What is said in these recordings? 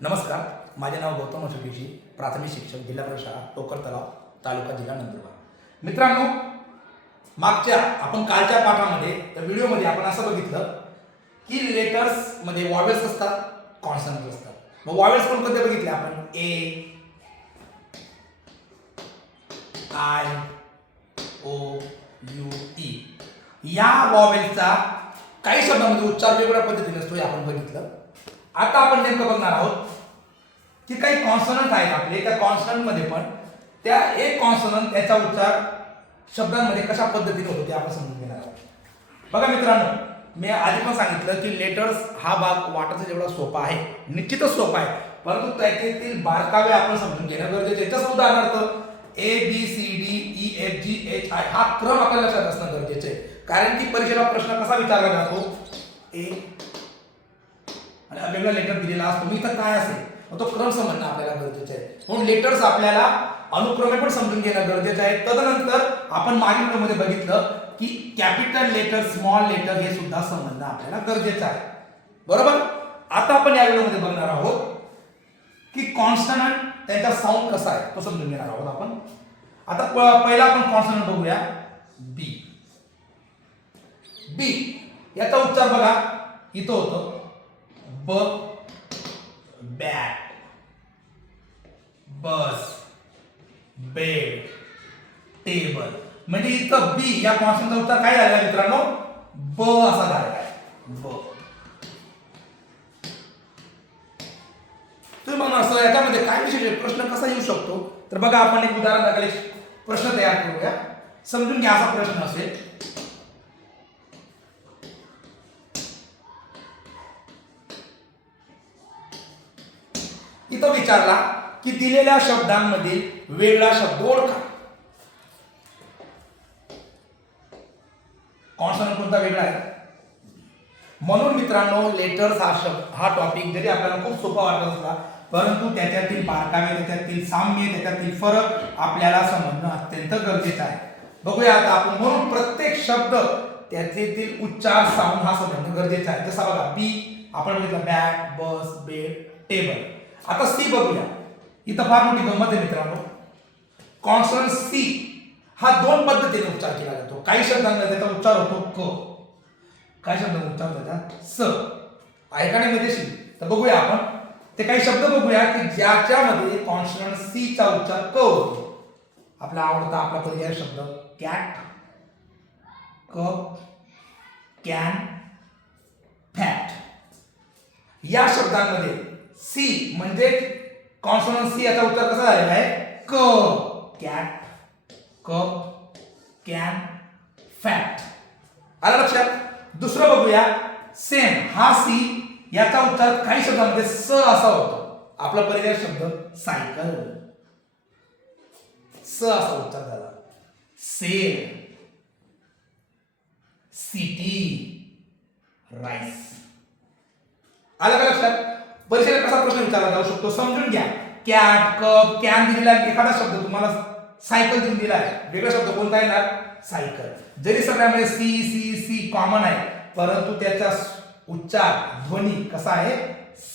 नमस्कार, माझे नाव गौतम असुकीची, प्राथमिक शिक्षक, जिल्हा परिषद शाळा टोकर तलाव, तालुका जिल्हा नंदुरबार. मित्रांनो, मागच्या आपण कालच्या पाठामध्ये व्हिडिओमध्ये आपण असं बघितलं की लेटर्स मध्ये वॉवेल्स असतात, कॉन्सनंट्स असतात. मग वॉवेल्स कोणते बघितले आपण? ए, आय, ओ, यू, ई. या वॉवेल्सचा काही शब्दांमध्ये उच्चार वेगवेगळ्या पद्धतीने असतो हे आपण बघितलं. आता आपण नेमकं बघणार आहोत की काही कॉन्सनंट आहेत आपले, त्या कॉन्सनंट मध्ये पण त्या एक कॉन्सनंट त्याचा उच्चार शब्दांमध्ये कशा पद्धतीने होतो ते आपण समजून घेणार आहोत. बघा मित्रांनो, मी आधी पण सांगितलं की लेटर्स हा भाग वाटायचा जेवढा सोपा आहे, निश्चितच सोपा आहे, परंतु त्यातील बारकावे आपण समजून घेणं गरजेचं आहे. जसं उदाहरणार्थ A B C D E F G H I हा क्रम आपल्याला लक्षात असणं गरजेचं आहे. कारण की परीक्षेला प्रश्न कसा विचारला जातो, ए आणि वेगळा लेटर दिलेला असतो, मी इथं काय असेल तो क्रम समजणं आपल्याला गरजेचं आहे. म्हणून लेटर्स आपल्याला अनुक्रमे पण समजून घेणं गरजेचं आहे. तदनंतर आपण मागील व्हिडिओमध्ये बघितलं की कॅपिटल लेटर, स्मॉल लेटर हे सुद्धा समजणं आपल्याला गरजेचं आहे. बरोबर. आता आपण या व्हिडिओमध्ये बघणार आहोत की कॉन्सनंट त्यांचा साऊंड कसा आहे तो समजून घेणार आहोत आपण. आता पहिला आपण कॉन्सनंट बघूया, बी. बी याचा उच्चार बघा, इथं होतं ब, बॅट, बस, बेड, टेबल. म्हणजे इथं बी या कॉन्सनंटचा उच्चार काय झाला मित्रांनो? ब असा झालेला आहे. ब. तुम्ही म्हणून असं याच्यामध्ये काय विशेष प्रश्न कसा येऊ शकतो तर बघा, आपण एक उदाहरण दाखल प्रश्न तयार करूया, समजून घ्या. असा प्रश्न असेल, इथं विचारला की दिलेल्या शब्दांमधील वेगळा शब्द ओळखा. कॉन्सनंट कोणता वेगळा आहे? म्हणून मित्रांनो, लेटर्स हा टॉपिक जरी आपल्याला खूप सोपा वाटत असला, परंतु त्याच्यातील बारकावे, त्याच्यातील साम्य, त्याच्यातील फरक आपल्याला समजणं अत्यंत गरजेचं आहे. बघूया आता आपण. म्हणून प्रत्येक शब्द त्यातील उच्चार, साऊंड हा समजणं गरजेचं आहे. जसा बघा, बी आपण बघितलं बॅट, बस, बेड, टेबल. आता सी बघूया. इथं फार मोठी गंमत आहे मित्रांनो. कॉन्सनंट सी हा दोन पद्धतीने उच्चार केला जातो. काही शब्दांमध्ये त्याचा उच्चार होतो क, काही शब्दांचा उच्चार होतो स. ऐकाने मध्ये तर बघूया आपण ते काही शब्द बघूया की ज्याच्यामध्ये कॉन्सनंट सी चा उच्चार क होतो. आपला आवडता, आपला पर्याय शब्द कॅट, कप, कॅन, फॅट. या शब्दांमध्ये सी म्हणजे कॉन्सोनंट सी याचा उच्चार कसा झालेला आहे? क. Cat, cup, can, fat. आलं लक्षात? दुसरं बघूया, सेम हा सी याचा उच्चार काही शब्दांमध्ये स असा होतो. आपला पर्याय शब्द सायकल, स असा उच्चार झाला. Cell, city, rice. आलं का लक्षात? परीक्षेला कसा प्रश्न विचारला जाऊ शकतो समजून घ्या. कॅट, कप, कॅन दिलेला एखादा शब्द तुम्हाला सायकल देऊन दिला आहे, वेगळा शब्द कोणता येणार? सायकल. जरी सगळ्यामध्ये सी सी सी कॉमन आहे, परंतु त्याचा उच्चार, ध्वनी कसा आहे?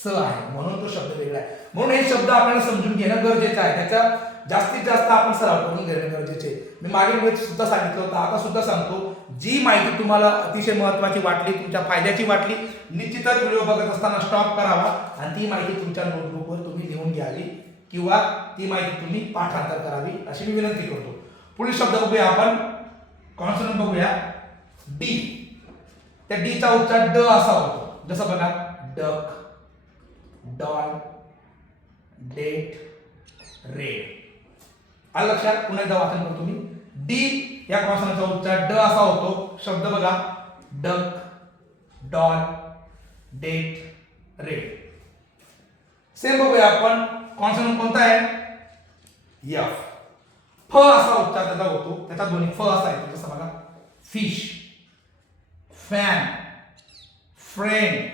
स आहे, म्हणून तो शब्द वेगळा आहे. म्हणून हे शब्द आपल्याला समजून घेणं गरजेचं आहे. त्याचा जास्तीत जास्त आपण सराव करून घेणं गरजेचे आहे. मी मागील वेळेस सुद्धा सांगितलं होतं, आता सुद्धा सांगतो. जी माहिती तुम्हाला अतिशय महत्त्वाची वाटली, तुमच्या फायद्याची वाटली, निश्चितच व्हिडिओ बघत असताना स्टॉप करावा आणि ती माहिती तुमच्या नोटबुकवर तुम्ही लिहून घ्यावी किंवा ती माहिती तुम्ही पाठांतर करावी अशी मी विनंती करतो. पुढील शब्द बघूया आपण. कॉन्सनंट बघूया, डी. त्या डी चा उच्चार ड असा होतो. जसं बघा, डक, डॉल, डेट, रेड. आलं लक्षात? पुन्हा एकदा वाचन करतो मी. डी या कॉन्सनंटचा उच्चार ड असा होतो. शब्द बघा, duck, doll, date, red. Same बघूया आपण. कॉन्सनंट कोणता आहे? एफ. फ असा उच्चार त्याचा होतो, त्याचा ध्वनी फ असा येतो. जसं बघा, फिश, फॅन, फ्रेंड,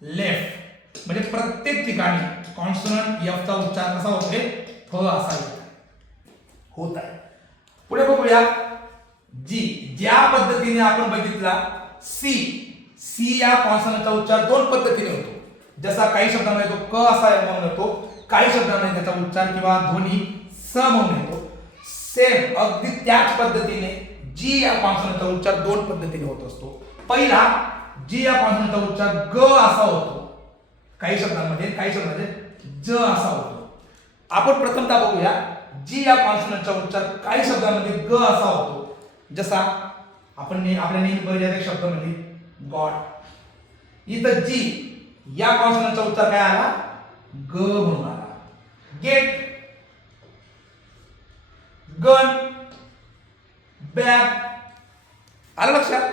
लेफ्ट. म्हणजे प्रत्येक ठिकाणी कॉन्सनंट एफ चा उच्चार कसा होतोय? फ असा होत आहे. पुढे बघूया, जी. ज्या पद्धतीने आपण बघितला सी, सी या कॉन्सनंटचा उच्चार दोन पद्धतीने होतो. जसा काही शब्दामध्ये तो क असा म्हणून येतो, काही शब्दामध्ये त्याचा उच्चार किंवा ध्वनी स म्हणून येतो. सेम अगदी त्याच पद्धतीने जी या कॉन्सोनंटचा उच्चार दोन पद्धतीने होत असतो. पहिला, जी या कॉन्सोनंटचा उच्चार ग असा होतो काही शब्दांमध्ये, काही शब्दांमध्ये ज असा होतो. आपण प्रथमतः बघूया जी या कॉन्सोनंटचा उच्चार काही शब्दांमध्ये ग असा होतो. जसा आपण आपल्या नेहमी परिचयाच्या शब्दामध्ये गॉड, इथं जी या कॉन्सोनंटचा उच्चार काय आला, ग म्हणून आला. Get, gun, bag. आलं लक्षात?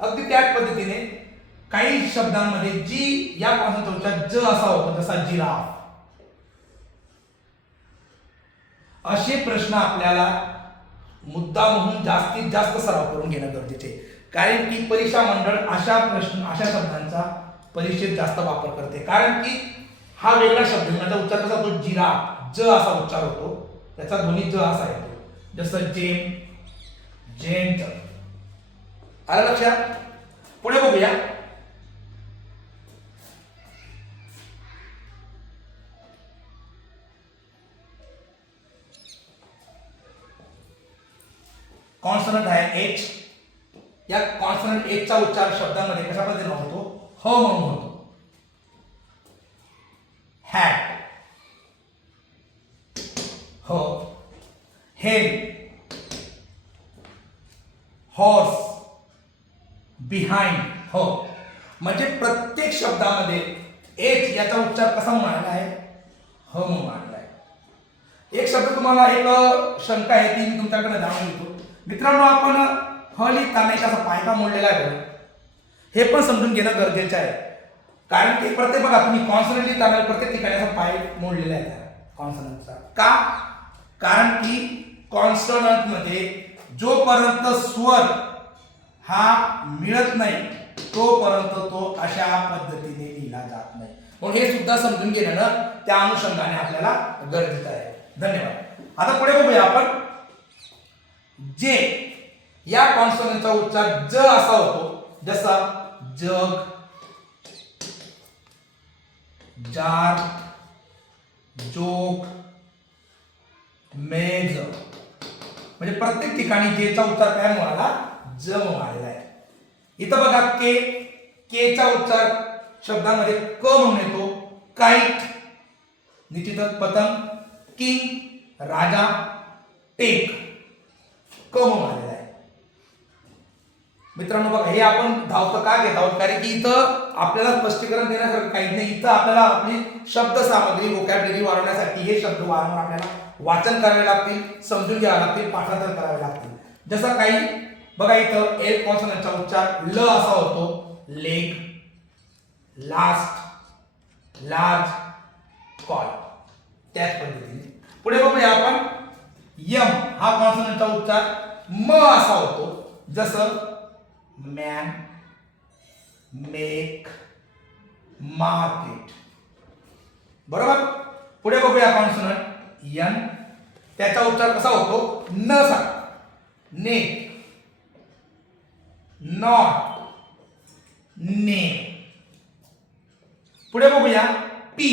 अगदी त्याच पद्धतीने काही शब्दांमध्ये जी या कॉन्सोनंटचा उच्चार ज असा होतो, जसा जिराफ. असे प्रश्न आपल्याला मुद्दा म्हणून जास्तीत जास्त सराव करून घेणं गरजेचे आहे. कारण की परीक्षा मंडळ अशा शब्दांचा परीक्षेत जास्त वापर करते. कारण की हा वेगळा शब्द, त्याचा उच्चार कसा होतो, जिराफ, ज असा उच्चार होतो, त्याचा ध्वनी ज असा येतो. जसं जेम, जेंट. आलं लक्षात? पुढे बघूया. कॉन्सोनंट आहे एच. या कॉन्सोनंट एच चा उच्चार शब्दांमध्ये कशा पद्धतीने होतो, ह म्हणून होतो. हॅट, ह. हेड, हॉर्स, बिहाइंड, ह. म्हणजे प्रत्येक शब्दामध्ये एच याचा उच्चार कसा मांडला आहे, ह म्हणून मांडला आहे. एक शब्द तुम्हाला एक शंका आहे ती मी तुमच्याकडे जाणून घेतो. मित्रांनो, आपण ह लिहिताना एक असा पायथा मोडलेला आहे, हे पण समजून घेणं गरजेचं आहे. कारण की प्रत्येक बघा तुम्ही कॉन्सोनंट लिहिताना प्रत्येक ठिकाणी असा पाय मोडलेला आहे कॉन्सोनंटचा. का? कारण की कॉन्सोनंट मध्ये जोपर्यंत स्वर हा मिळत नाही तोपर्यंत तो अशा पद्धतीने लिहिला जात नाही. म्हणून हे सुद्धा समजून घेणं त्या अनुषंगाने आपल्याला गरजेचं आहे. धन्यवाद. आता पुढे बघूया आपण. जे या कॉन्सोनंटचा उच्चार ज असा होतो, जसा जग, जार, जोक, मेज. म्हणजे प्रत्येक ठिकाणी जेचा उच्चार काय म्हणाला, ज म्हणून आहे. इथं बघा के चा उच्चार शब्दांमध्ये क म्हणून येतो. काइट, निश्चितच पतंग, किंग, राजा, टेक, क म्हणून आलेला आहे. मित्रांनो बघा, हे आपण धावतं का घेत आहोत, कारण की इथं आपल्याला स्पष्टीकरण देण्यासारखं काहीच नाही. इथं आपल्याला आपली शब्द सामग्री, व्होकॅब्युलरी वाढवण्यासाठी हे शब्द वारंवार आपल्याला वाचन करावे लागतील, समजून घ्यावे लागतील, पाठांतर करावे लागतील. जसं काही बघा, इथं एल कॉन्सोनंटचा उच्चार ल असा होतो. Leg, last, large, call. त्याच पद्धतीने पुढे बघूया आपण. यम हा कॉन्सोनंटचा उच्चार म असा होतो. जसं मॅन, मेक, मार्केट. बरोबर. पुढे बघूया कॉन्सोनंट यन. त्याचा उच्चार कसा होतो, न सा. Neck, not, name. पुढे बघूया पी.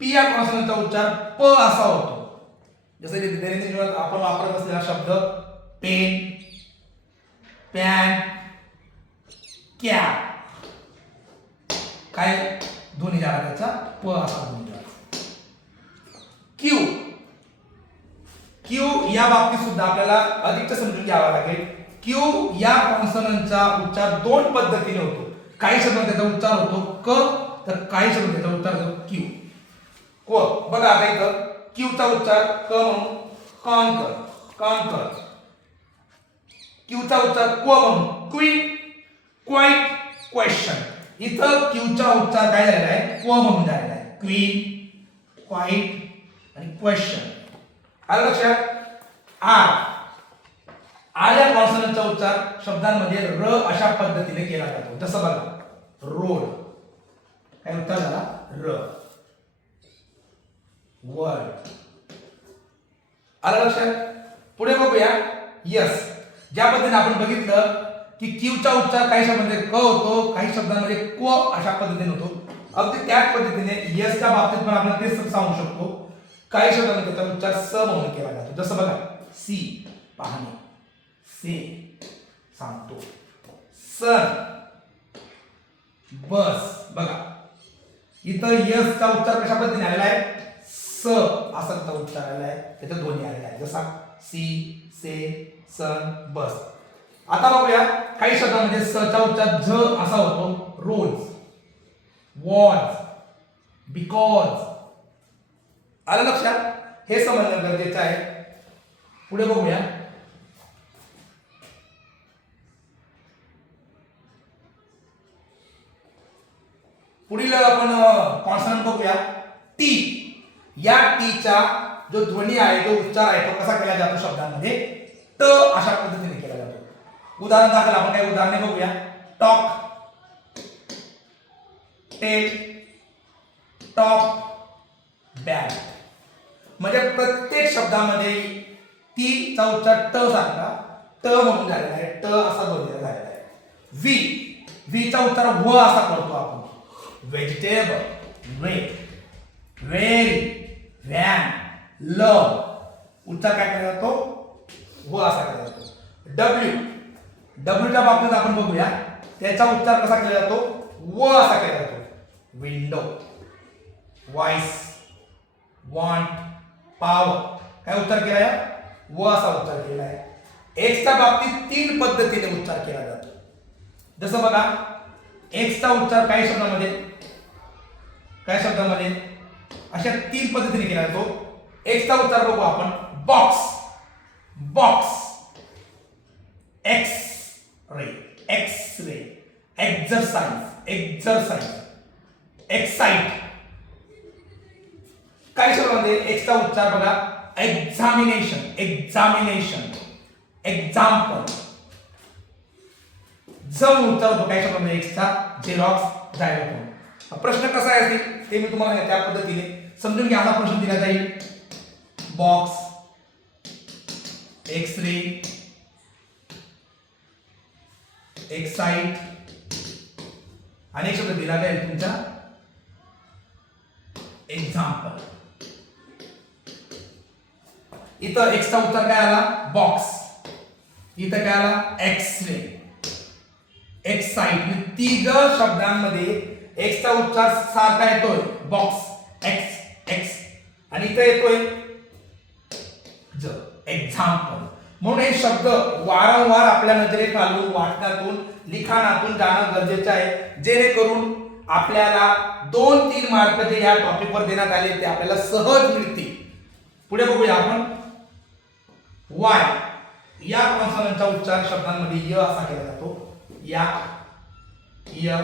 पी या कॉन्सोनंटचा उच्चार प असा होतो. जसं दैनंदिन जीवनात आपण वापरत असलेला शब्द पेन, पॅन, कॅप. काय ध्वनी झाला त्याचा, प असा ध्वनी झाला. क्यू. क्यू या बाबतीत सुद्धा आपल्याला अधिक समजून घ्यावा लागेल. क्यू या कॉन्सोनंटचा उच्चार दोन पद्धतीने होतो. काही शब्द त्याचा उच्चार होतो क, तर काही शब्द त्याचा उच्चार होतो क्यू. को. बघा आता इथं क्यू चा उच्चार क म्हणून कॉन्कर, कॉन्कर. क्यू चा उच्चार क्व म्हणून क्विट, क्वाइट, क्वेश्चन. इथं क्यू चा उच्चार काय झालेला आहे, क्व म्हणून झालेला आहे. क्वीन, क्वाइट आणि क्वेश्चन. आलं लक्षात? आर या कॉन्सोनंटचा उच्चार शब्दांमध्ये र अशा पद्धतीने केला जातो. जसं बघा, रोड. काय उच्चार झाला, र. वर्ड. आलं लक्षात? पुढे बघूया यस. ज्या पद्धतीने आपण बघितलं की क्यू चा उच्चार काही शब्दांमध्ये क होतो, काही शब्दांमध्ये क्व अशा पद्धतीने होतो. अगदी त्याच पद्धतीने यसच्या बाबतीत पण आपण तेच सांगू शकतो. काही शब्दांमध्ये त्याचा उच्चार स म्हणून केला जातो. जसं बघा सी पाहणे, से सांगतो, सन बस. बघा इथं यसचा उच्चार कशा पद्धतीने आलेला आहे, स असा त्याचा उच्चार आलेला आहे, त्याच्या दोन्ही आलेला आहे. जसा सी, से, सन, बस. आता बघूया काही शब्दांमध्ये सचा उच्चार झ असा होतो. रोज, वॉज, बिकॉज. आलं लक्षात? हे समजणं गरजेचं आहे. पुढे बघूया. पुढील आपण कॉन्सोनंट बघूया. टी. या टीचा जो ध्वनी आहे, जो उच्चार आहे, तो कसा केला जातो शब्दांमध्ये, ट अशा पद्धतीने केला जातो. उदाहरण दाखल आपण काही उदाहरणे बघूया. Talk, tell, top, bat. म्हणजे प्रत्येक शब्दामध्ये टी चा उच्चार ट सारखा ट म्हणून झालेला आहे, ट असा बोललेला झालेला आहे. वी, वी चा उच्चार व असा करतो आपण. व्हेजिटेबल, वे, व्हेरी, व्हॅन, लव. उच्चार काय केला जातो, व असा केला जातो. डब्ल्यू, डब्ल्यूच्या बाबतीत आपण बघूया. त्याचा उच्चार कसा केला जातो, व असा केला जातो. Window, voice, want, power. काय उच्चार केला आहे, व असा उच्चार केला आहे. एक्सच्या बाबतीत तीन पद्धतीने उच्चार केला जातो. जसं बघा एक्सचा उच्चार काही शब्दामध्ये अशा तीन पद्धतीने केला जातो. एक्सचा उच्चार बघू आपण. Box, box, X ray, X ray, exercise, exercise, excite. काही शब्दामध्ये एक्सचा उच्चार बघा. Examination, examination, example. जम उच्चार होतो काही शब्दामध्ये एक्सचा. Xerox, xylophone. प्रश्न कसा आहे ते मी तुम्हाला त्या पद्धतीने समजून घ्या. हा प्रश्न दिला जाईल. बॉक्स, एक्स-रे, एक्साइट, अनेक शब्द दिला जाईल तुमच्या. एक्झाम्पल. इथं एक्सचा उच्चार काय आला, बॉक्स. इथं काय आला, एक्स-रे, एक्साइट. तिघ शब्दांमध्ये एक्सचा उच्चार सारखा येतोय. Box, x, x. आणि इथं येतोय ज, एक्झाम्पल. म्हणून हे शब्द वारंवार आपल्या नजरेखालून, वाचनातून, लिखाणातून जाणं गरजेचं आहे, जेणेकरून आपल्याला 2-3 मार्क जे या टॉपिकवर देण्यात आले ते आपल्याला सहज मिळतील. पुढे बघूया आपण. वाय, या कॉन्सोनंटचा उच्चार शब्दांमध्ये य असा केला जातो. या, य,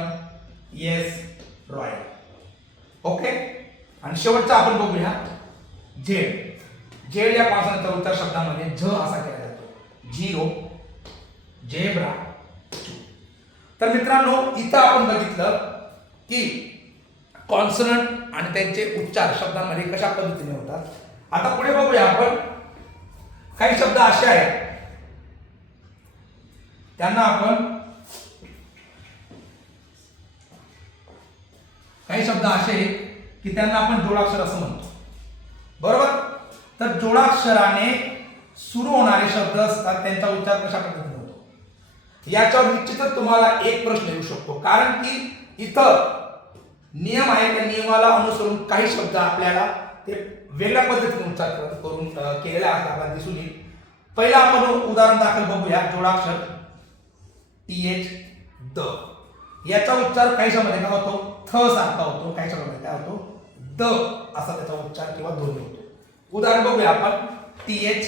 येस, रॉयल. ओके. आणि शेवटचा आपण बघूया झेड. झेड या कॉन्सोनंटचा उच्चार शब्दांमध्ये झ असा केला जातो. Zero, zebra. तर मित्रांनो इथं आपण बघितलं की कॉन्सोनंट आणि त्यांचे उच्चार शब्दांमध्ये कशा पद्धतीने होतात. आता पुढे बघूया आपण. काही शब्द असे आहेत त्यांना आपण, काही शब्द असे की त्यांना आपण जोडाक्षर असं म्हणतो. बरोबर. तर जोडाक्षराने सुरू होणारे शब्द असतात, त्यांचा उच्चार कशा पद्धतीने होतो याच्यावर निश्चितच तुम्हाला एक प्रश्न येऊ शकतो. कारण की इथं नियम आहे, त्या नियमाला अनुसरून काही शब्द आपल्याला ते वेगळ्या पद्धतीने उच्चार करून केलेला आपल्याला दिसून येईल. पहिला आपण उदाहरण दाखल बघूया. जोडाक्षर टीएच, द. याचा उच्चार काही शब्दामध्ये काय होतो, थ सारखा होतो. काही शब्दामध्ये काय होतो, द असा त्याचा उच्चार किंवा ध्वनी होतो. उदाहरण बघूया आपण. TH,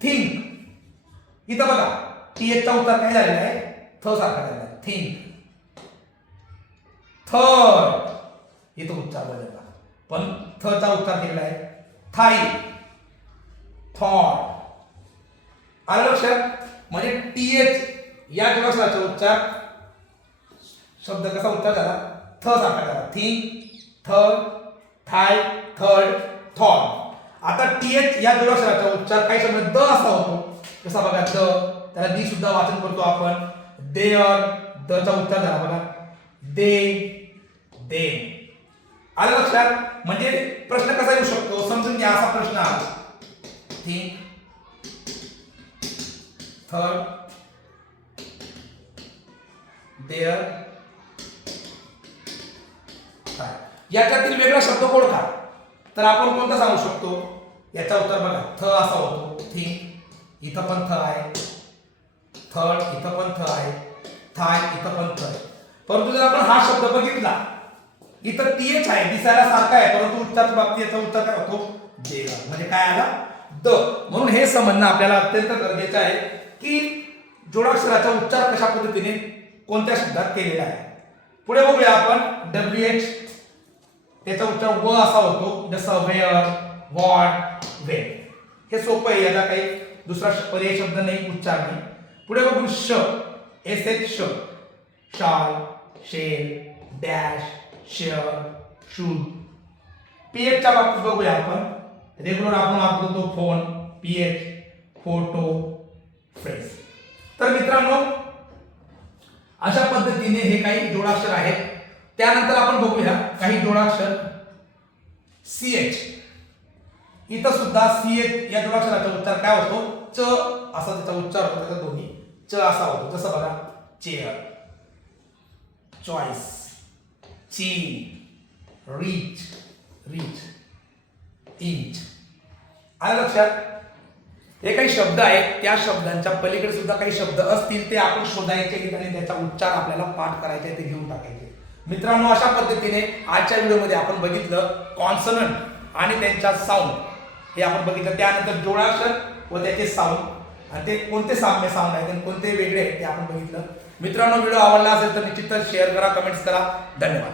think. इथं बघा टीएच चा उच्चार काय झालेला आहे, थ सारखा झालेला आहे. थिंक. थर्ड, इथं उच्चार बदलला पण थ चा उच्चार केलेला आहे. Thigh, thought. आलं लक्षात. म्हणजे टीएच या जोडाक्षराचा उच्चार शब्द कसा उच्चार झाला, थ सारखा झाला. थिंक, थर्ड, थाय, थर्ड, थॉट. आता टीएच या जोडाक्षराचा उच्चार काही शब्द द असा होतो. कसा बघा, द. त्याला दी सुद्धा वाचन करतो आपण. देअर, द चा उच्चार झाला बघा. दे, देन. आलं लक्षात? म्हणजे प्रश्न कसा येऊ शकतो समजून घ्या. असा प्रश्न आला, थिंक, थर्ड, देअर, याच्यातील वेगळा शब्द ओळखा. तर आपण कोणता सांगू शकतो? याचा उत्तर बघा, थ असा होतो, थिंक. इथं पण थ आहे, थर्ड इथं पण थ आहे, थाय इथं पण थ आहे. परंतु जर आपण हा शब्द बघितला, इथं टीएच आहे, दिसायला सारखा आहे, परंतु उच्चाराच्या बाबतीत याचा उत्तर काय होतो? देगा. म्हणजे काय आला? द. म्हणून हे समजणं आपल्याला अत्यंत गरजेचं आहे की जोडाक्षराचा उच्चार कशा पद्धतीने कोणत्या शब्दात केलेला आहे. पुढे बघूया आपण WH. त्याचा उच्चार व असा होतो, जसं वेअर, व्हॉट, वेन. हे सोपं आहे, याचा काही दुसरा पर्यायी शब्द नाही, उच्चार नाही. पुढे बघू श. SH, shawl, shell, dash, share, should. PH च्या बाबतीत बघूया आपण. रेग्युलर आपण वापरतो फोन, PH, फोटो, फ्रेज. तर मित्रांनो अशा पद्धतीने हे काही जोडाक्षर आहेत. त्यानंतर आपण बघूया काही जोडाक्षर CH. इथं सुद्धा CH या जोडाक्षराचा उच्चार काय होतो? च असा त्याचा उच्चार होतो. त्याचा दोन्ही च असा होतो. जसं बघा, चेअर, चॉईस, चीन, रीच, इंच. आलं लक्षात? हे काही शब्द आहेत, त्या शब्दांच्या पलीकडे सुद्धा काही शब्द असतील, ते आपण शोधायचे आणि त्याचा उच्चार आपल्याला पाठ करायचे, ते घेऊन टाकायचे. मित्रांनो अशा पद्धतीने आजच्या व्हिडिओमध्ये आपण बघितलं कॉन्सनंट आणि त्यांचा साऊंड, हे आपण बघितलं. त्यानंतर जोडाक्षर व त्याचे साऊंड आणि ते कोणते साम्य साऊंड आहेत आणि कोणते वेगळे आहेत ते आपण बघितलं. मित्रांनो व्हिडिओ आवडला असेल तर निश्चितच शेअर करा, कमेंट्स करा. धन्यवाद.